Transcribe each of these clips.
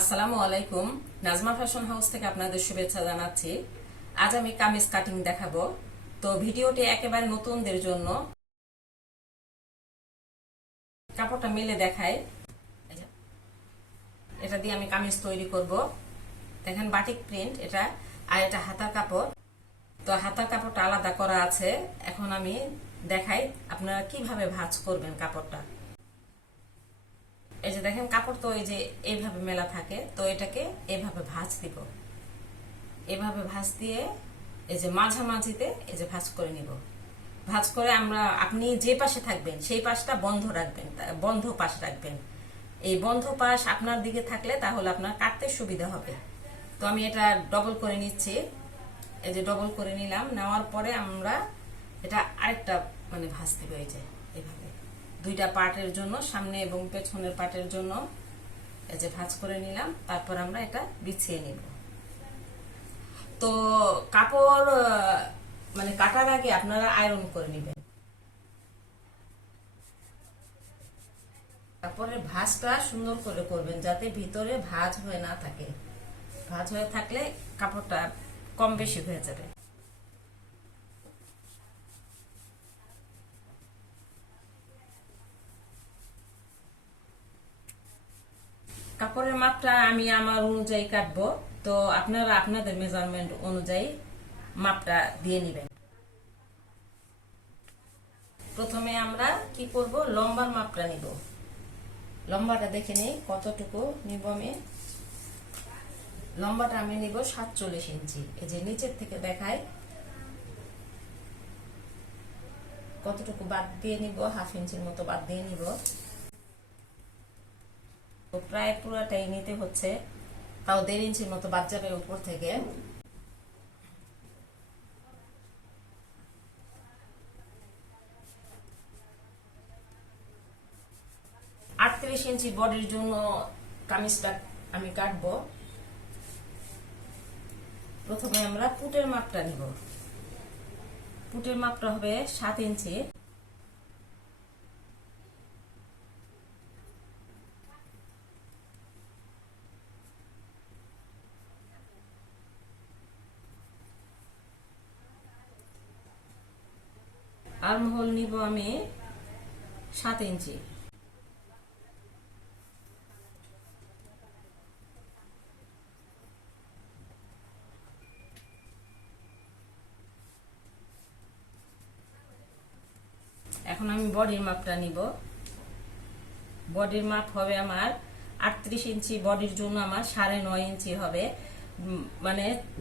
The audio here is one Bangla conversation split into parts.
আসসালামু আলাইকুম। নাজমা ফ্যাশন হাউস থেকে আপনাদের শুভেচ্ছা জানাচ্ছি। আজ আমি কামিজ কাটিং দেখাবো। তো ভিডিওটি একেবারে নতুনদের জন্য। কাপড়টা মেলে দেখায়। এটা দিয়ে আমি কামিজ তৈরি করব। দেখেন বাটিক প্রিন্ট এটা, আর এটা হাতার কাপড়। তো হাতার কাপড়টা আলাদা করা আছে। এখন আমি দেখাই আপনারা কিভাবে ভাঁজ করবেন কাপড়টা। এই যে দেখেন কাপড় তো এই যে এইভাবে মেলা থাকে, তো এটাকে এইভাবে ভাঁজ দিব। এভাবে ভাঁজ দিয়ে এই যে মাঝামাঝিতে এই যে ভাঁজ করে নিব। ভাঁজ করে আপনি যে পাশে থাকবেন সেই পাশটা বন্ধ রাখবেন, বন্ধ পাশ রাখবেন। এই বন্ধ পাশ আপনার দিকে থাকলে তাহলে আপনার কাটতে সুবিধা হবে। তো আমি এটা ডবল করে নিচ্ছি। এই যে ডবল করে নিলাম, নেওয়ার পরে আমরা এটা আরেকটা ভাঁজ দিব। এই যে এইভাবে দুইটা পার্টের জন্য, সামনে এবং পেছনের পার্টের জন্য এই যে ভাঁজ করে নিলাম। তারপর আমরা এটা বিছিয়ে নিব। তো কাপড় কাটার আগে আপনারা আয়রন করে নেবেন। কাপড়ের ভাঁজটা সুন্দর করে করবেন যাতে ভিতরে ভাঁজ হয়ে না থাকে। ভাঁজ হয়ে থাকলে কাপড়টা কম বেশি হয়ে যাবে। কাপড়ের মাপটা আমি আমার অনুযায়ী কাটবো। তো আপনারা আপনাদের মেজারমেন্ট অনুযায়ী মাপটা দিয়ে নেবেন। প্রথমে আমরা কি করব, লম্বার মাপটা নিব। লম্বাটা দেখে নিই কতটুকু নিব। আমি লম্বাটা নিব 47 ইঞ্চি। এই যে নিচের থেকে দেখাই কতটুকু বাদ দিয়ে নিব, হাফ ইঞ্চির মতো বাদ দিয়ে নিব। তো প্রায় পুরাটাই নিতে হচ্ছে, তাও 1.5 ইঞ্চির মতো বাদ যাবে উপর থেকে। আটত্রিশ ইঞ্চি বডির জন্য কামিজটা আমি কাটবো। প্রথমে আমরা পুটের মাপটা নিব। পুটের মাপটা হবে 7 ইঞ্চি। আর্ম হোল নিব আমি 7 ইঞ্চি। এখন আমি বডির মাপটা নিব। বডির মাপ হবে আমার 38 ইঞ্চি। বডির জন্য আমার 9.5 ইঞ্চি হবে।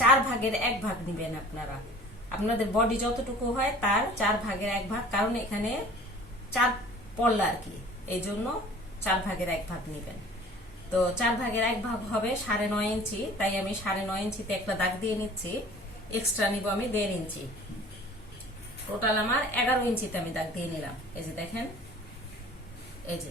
4/1 নিবেন আপনারা। আপনাদের বডি যতটুকু হয় তার 4/1, কারণ এখানে 4 পল্লা আর কি, এই জন্য 4/1 নিবেন। তো 4/1 হবে 9.5 ইঞ্চি। তাই আমি 9.5 ইঞ্চিতে একটা দাগ দিয়ে নিচ্ছি। এক্সট্রা নিব আমি 1.5 ইঞ্চি। টোটাল আমার 11 ইঞ্চিতে আমি দাগ দিয়ে নিলাম। এই যে দেখেন, এই যে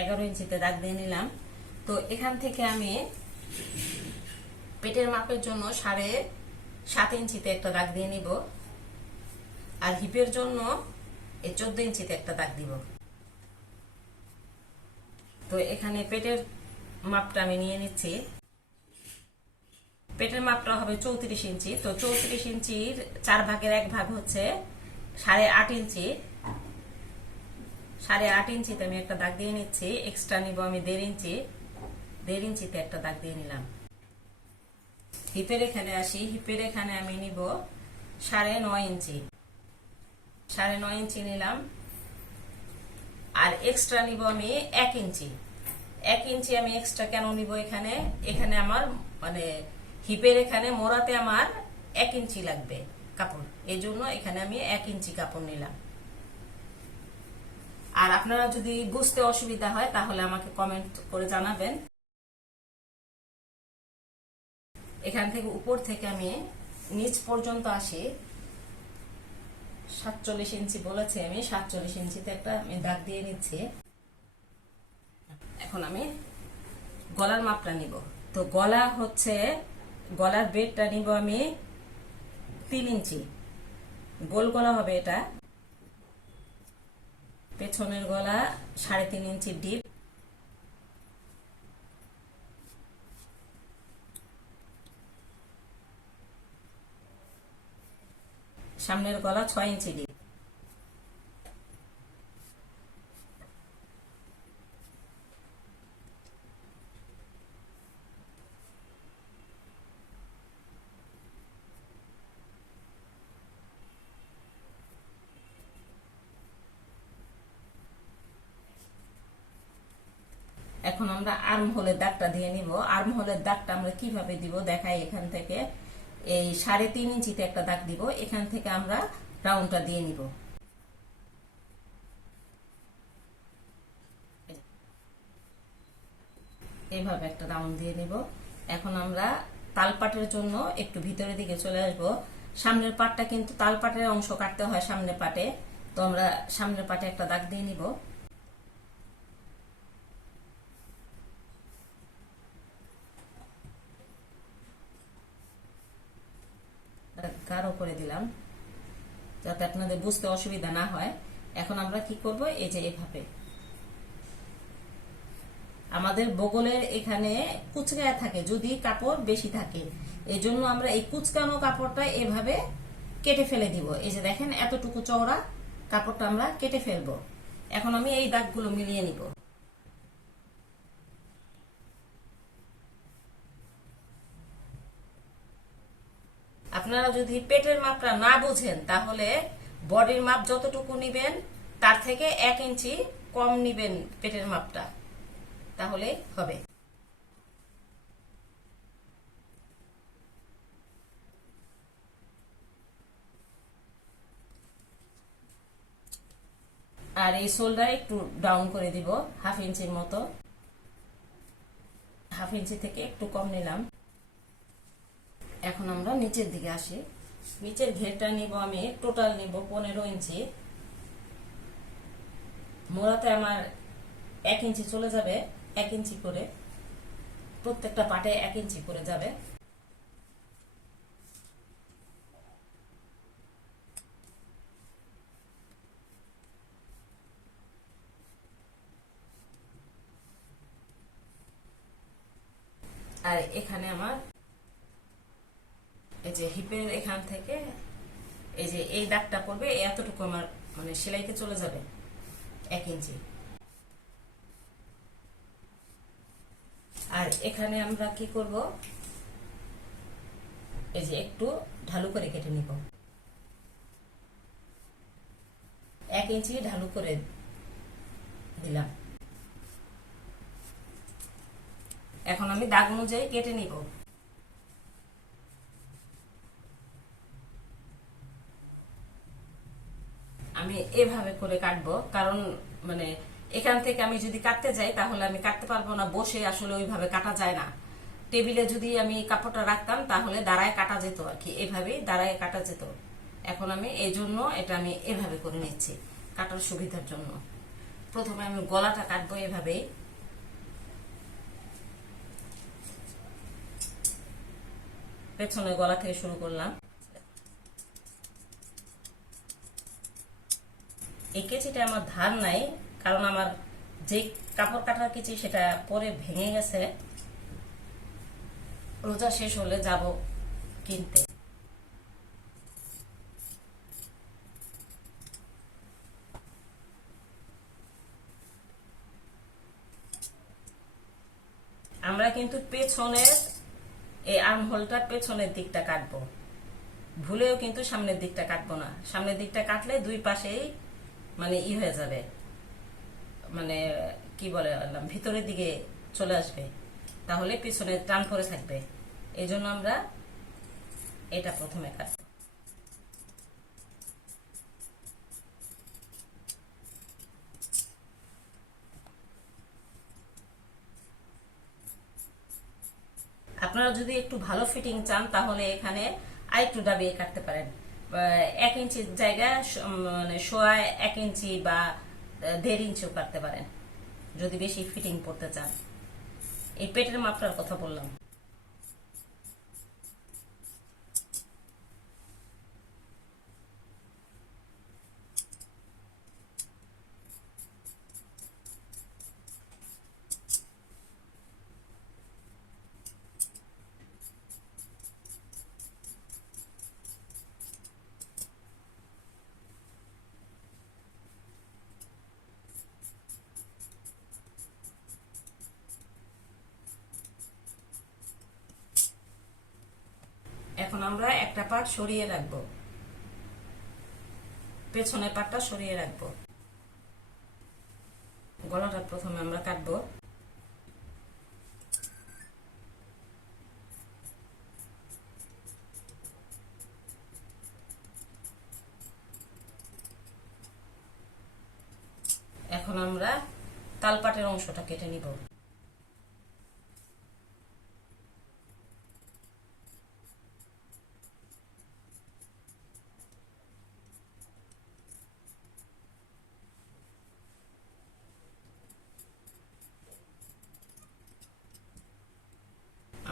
11 ইঞ্চিতে দাগ দিয়ে নিলাম। তো এখান থেকে আমি পেটের মাপের জন্য 7.5 ইঞ্চিতে একটা দাগ দিয়ে নিব, আর হিপের জন্য 14 ইঞ্চিতে একটা দাগ দিব। তো এখানে পেটের মাপটা আমি নিয়ে নিচ্ছি। পেটের মাপটা হবে 34 ইঞ্চি। তো 34 ইঞ্চির 4/1 হচ্ছে 8.5 ইঞ্চি। 8.5 ইঞ্চিতে আমি একটা দাগ দিয়ে নিচ্ছি। এক্সট্রা নিব আমি 1.5 ইঞ্চি। 1.5 ইঞ্চিতে একটা দাগ দিয়ে নিলাম। হিপের এখানে আসি। হিপের এখানে আমি নিব 9.5 ইঞ্চি। 9.5 ইঞ্চি নিলাম, আর এক্সট্রা নিব আমি 1 ইঞ্চি। 1 ইঞ্চি আমি এক্সট্রা কেন নিব, এখানে এখানে আমার হিপের এখানে মোড়াতে আমার 1 ইঞ্চি লাগবে কাপড়, এই জন্য এখানে আমি 1 ইঞ্চি কাপড় নিলাম। আর আপনারা যদি বুঝতে অসুবিধা হয় তাহলে আমাকে কমেন্ট করে জানাবেন। এখান থেকে উপর থেকে আমি নিচ পর্যন্ত আসি। 47 ইঞ্চি বলেছি আমি, 47 ইঞ্চিতে একটা আমি দাগ দিয়ে নিচ্ছি। এখন আমি গলার মাপটা নিব। তো গলার বেডটা নিব আমি 3 ইঞ্চি। গোল গলা হবে এটা। পেছনের গলা 3.5 ইঞ্চি ডিপ। সামনের গলা 6 ইঞ্চি দিব। এখন আমরা আর্ম হোলের দাগটা দিয়ে নিব। আর্ম হোলের দাগটা আমরা কিভাবে দিব দেখাই। এখান থেকে এই 3.5 ইঞ্চিতে একটা দাগ দিব, এখান থেকে আমরা রাউন্ডটা দিয়ে নিব। এইভাবে একটা রাউন্ড দিয়ে নিব। এখন আমরা তালপাটের জন্য একটু ভিতরের দিকে চলে আসব। সামনের পাটটা কিন্তু তালপাটের অংশ কাটতে হয় সামনের পাটে, তো আমরা সামনের পাটে একটা দাগ দিয়ে নিব। গাঢ় করে দিলাম যাতে আপনাদের বুঝতে অসুবিধা না হয়। এখন আমরা কি করব, এই যে এভাবে আমাদের বগলের এখানে কুচকায়া থাকে যদি কাপড় বেশি থাকে, এই জন্য আমরা এই কুচকানো কাপড়টা এভাবে কেটে ফেলে দিব। এই যে দেখেন এতটুকু চওড়া কাপড়টা আমরা কেটে ফেলবো। এখন আমি এই দাগগুলো মিলিয়ে নিব। আপনারা যদি পেটের মাপটা না বুঝেন তাহলে বডির মাপ যতটুকু নিবেন তার থেকে 1 ইঞ্চি কম নিবেন পেটের মাপটা, তাহলে হবে। আর এই শোল্ডার একটু ডাউন করে দিব 1/2 ইঞ্চির মতো, 1/2 ইঞ্চি থেকে একটু কম নিলাম। এখন আমরা নিচের দিকে আসি। নিচের ঘেরটা নিব, আমি টোটাল নিব 15 ইঞ্চি। মোড়াতে আমার 1 ইঞ্চি চলে যাবে, 1 ইঞ্চি করে প্রত্যেকটা পাটে 1 ইঞ্চি করে যাবে। আর এখানে আমার এই যে হিপের এখান থেকে এই যে এই দাগটা পড়বে, এতটুকু আমার মানে সেলাইতে চলে যাবে 1 ইঞ্চি। আর এখানে আমরা কি করব, এই যে একটু ঢালু করে কেটে নিব, 1 ইঞ্চি ঢালু করে দিলাম। এখন আমি দাগ অনুযায়ী কেটে নিব। আমি এভাবে করে কাটবো, কারণ মানে এখান থেকে আমি যদি কাটতে যাই তাহলে আমি কাটতে পারবো না, বসে আসলে ওইভাবে কাটা যায় না। টেবিলে যদি আমি কাপড়টা রাখতাম তাহলে দাঁড়ায় কাটা যেত আর কি, এভাবেই দাঁড়ায় কাটা যেত। এখন আমি এই জন্য এটা আমি এভাবে করে নিচ্ছি কাটার সুবিধার জন্য। প্রথমে আমি গলাটা কাটবো এভাবেই। পেছনের গলা থেকে শুরু করলাম। এই কেচিটা আমার ধার নাই, কারণ আমার যে কাপড় কাটার কেচি সেটা পরে ভেঙে গেছে, রোজা শেষ হলে যাব কিনতে। আমরা কিন্তু পেছনের এই আর্ম হোলটার পেছনের দিকটা কাটবো, ভুলেও কিন্তু সামনের দিকটা কাটবো না। সামনের দিকটা কাটলে দুই পাশেই মানে হয়ে যাবে, মানে কি বলে ভিতরের দিকে চলে আসবে, তাহলে পিছনে টান পরে থাকবে। এই জন্য আমরা এটা প্রথমে কাটবো। আপনারা যদি একটু ভালো ফিটিং চান তাহলে এখানে আরেকটু দাবিয়ে কাটতে পারেন। 1 ইঞ্চির জায়গায় মানে 1.25 ইঞ্চি বা 1.5 ইঞ্চিও কাটতে পারেন যদি বেশি ফিটিং করতে চান। এই পেটের মাপটার কথা বললাম। আমরা একটা পার্ট সরিয়ে রাখবো, পেছনের পার্টটা সরিয়ে রাখবো। গলাটা প্রথমে আমরা কাটবো। এখন আমরা তালপাটের অংশটা কেটে নিব।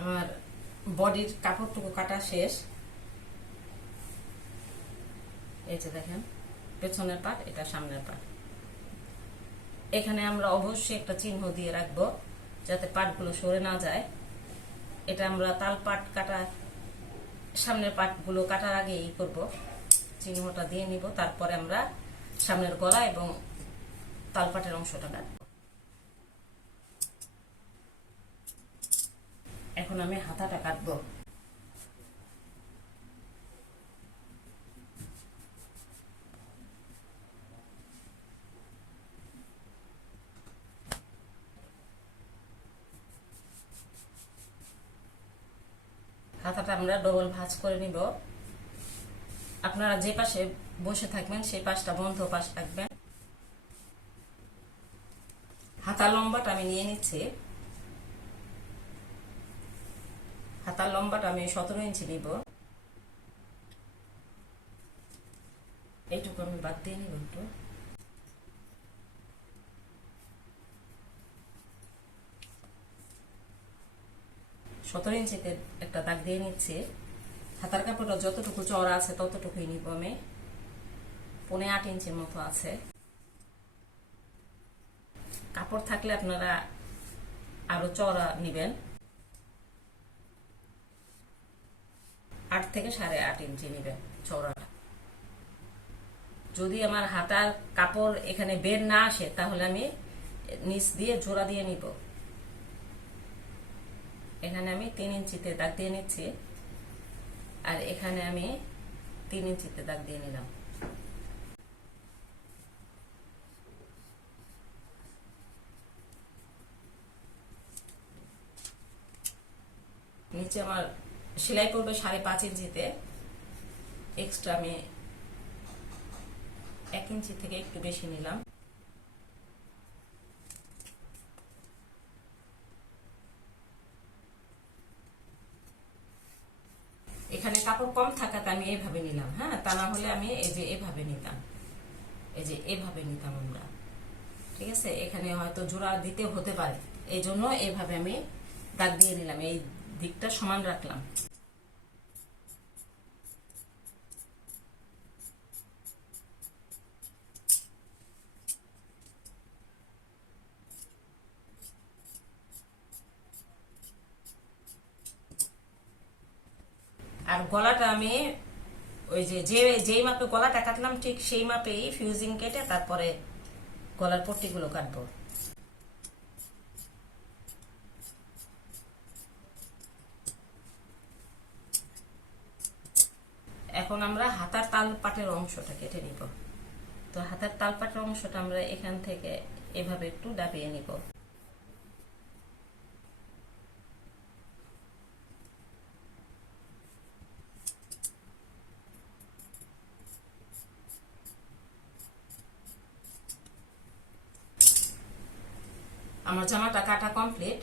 আমার বডির কাপড়টুকু কাটা শেষ। এই যে দেখেন, পেছনের পাট, এটা সামনের পাট। এখানে আমরা অবশ্যই একটা চিহ্ন দিয়ে রাখবো যাতে পাটগুলো সরে না যায়। এটা আমরা তাল পাট কাটা, সামনের পাটগুলো কাটার আগে ই করবো, চিহ্নটা দিয়ে নিব। তারপরে আমরা সামনের গলা এবং তালপাটের অংশটা কাটবো। এখন আমি হাতাটা কাটবো। হাতাটা আমরা ডবল ভাঁজ করে নিব। আপনারা যে পাশে বসে থাকবেন সেই পাশটা বন্ধ পাশ রাখবেন। হাতার লম্বাটা আমি নিয়ে নিচ্ছি। হাতার লম্বাটা আমি 17 ইঞ্চি নিব। এইটুকু আমি বাদ দিয়ে নিব একটু। সতেরো ইঞ্চিতে একটা দাগ দিয়ে নিচ্ছি। হাতার কাপড়টা যতটুকু চওড়া আছে ততটুকুই নিব আমি। 8.5 ইঞ্চির মতো আছে। কাপড় থাকলে আপনারা আরো চওড়া নিবেন। 8 থেকে 8.5 ইঞ্চি নিবেন চওড়াটা। যদি আমার হাতার কাপড় এখানে বের না আসে তাহলে আমি নিচ দিয়ে জোড়া দিয়ে নিব। এখানে আমি 3 ইঞ্চিতে দাগ দিয়ে নিচ্ছি, আর এখানে আমি 3 ইঞ্চিতে দাগ দিয়ে নিলাম। নিচে আমার সেলাই পড়বে 5.5 ইঞ্চিতে। এক্সট্রা আমি 1 ইঞ্চি থেকে একটু বেশি নিলাম। এখানে কাপড় কম থাকাতে আমি এইভাবে নিলাম, হ্যাঁ, তা না হলে আমি এই যে এভাবে নিতাম, এই যে এভাবে নিতাম আমরা। ঠিক আছে, এখানে হয়তো জোড়া দিতে হতে পারে, এই জন্য এইভাবে আমি দাগ দিয়ে নিলাম, এই দিকটা সমান রাখলাম। আর গলাটা আমি ওই যে যেই মাপে গলাটা কাটলাম ঠিক সেই মাপেই ফিউজিং কেটে তারপরে গলার পট্টিগুলো কাটবো। এখন আমরা হাতার তাল পাটের অংশটা কেটে নিব। তো হাতার তাল পাটের অংশটা আমরা এখান থেকে এভাবে একটু দাবিয়ে নিব। আমার জামাটা কাটা কমপ্লিট।